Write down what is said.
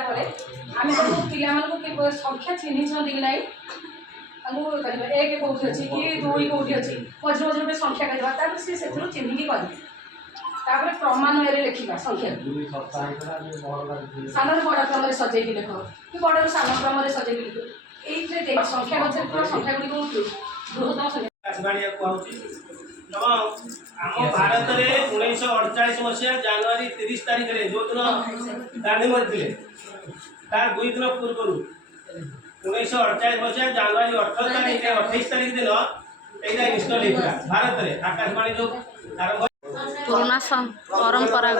आम पिला संख्या चिन्ह कि ना एक कौटी अच्छी कि दुई कौटी अच्छी मझे मझे गोटे संख्या कह सी से चिन्हिकी कर क्रमान्वय लिखा संख्या सान बड़ क्रम सजे लिख कि बड़ सान क्रम सजे लिख ये संख्या गो संख्या गुड़ी बृहत्तम संख्या आम भारत में 1948 मसीहा जनवरी 30 तारीख में जो दिन गांधी मरते तार 2 दिन पूर्व 1948 मसीहा जनवरी 18 तारीख 28 तारीख दिन यहाँ इंस्टॉल होता भारत में आकाशवाणी जो आरंभ पुराना परंपरा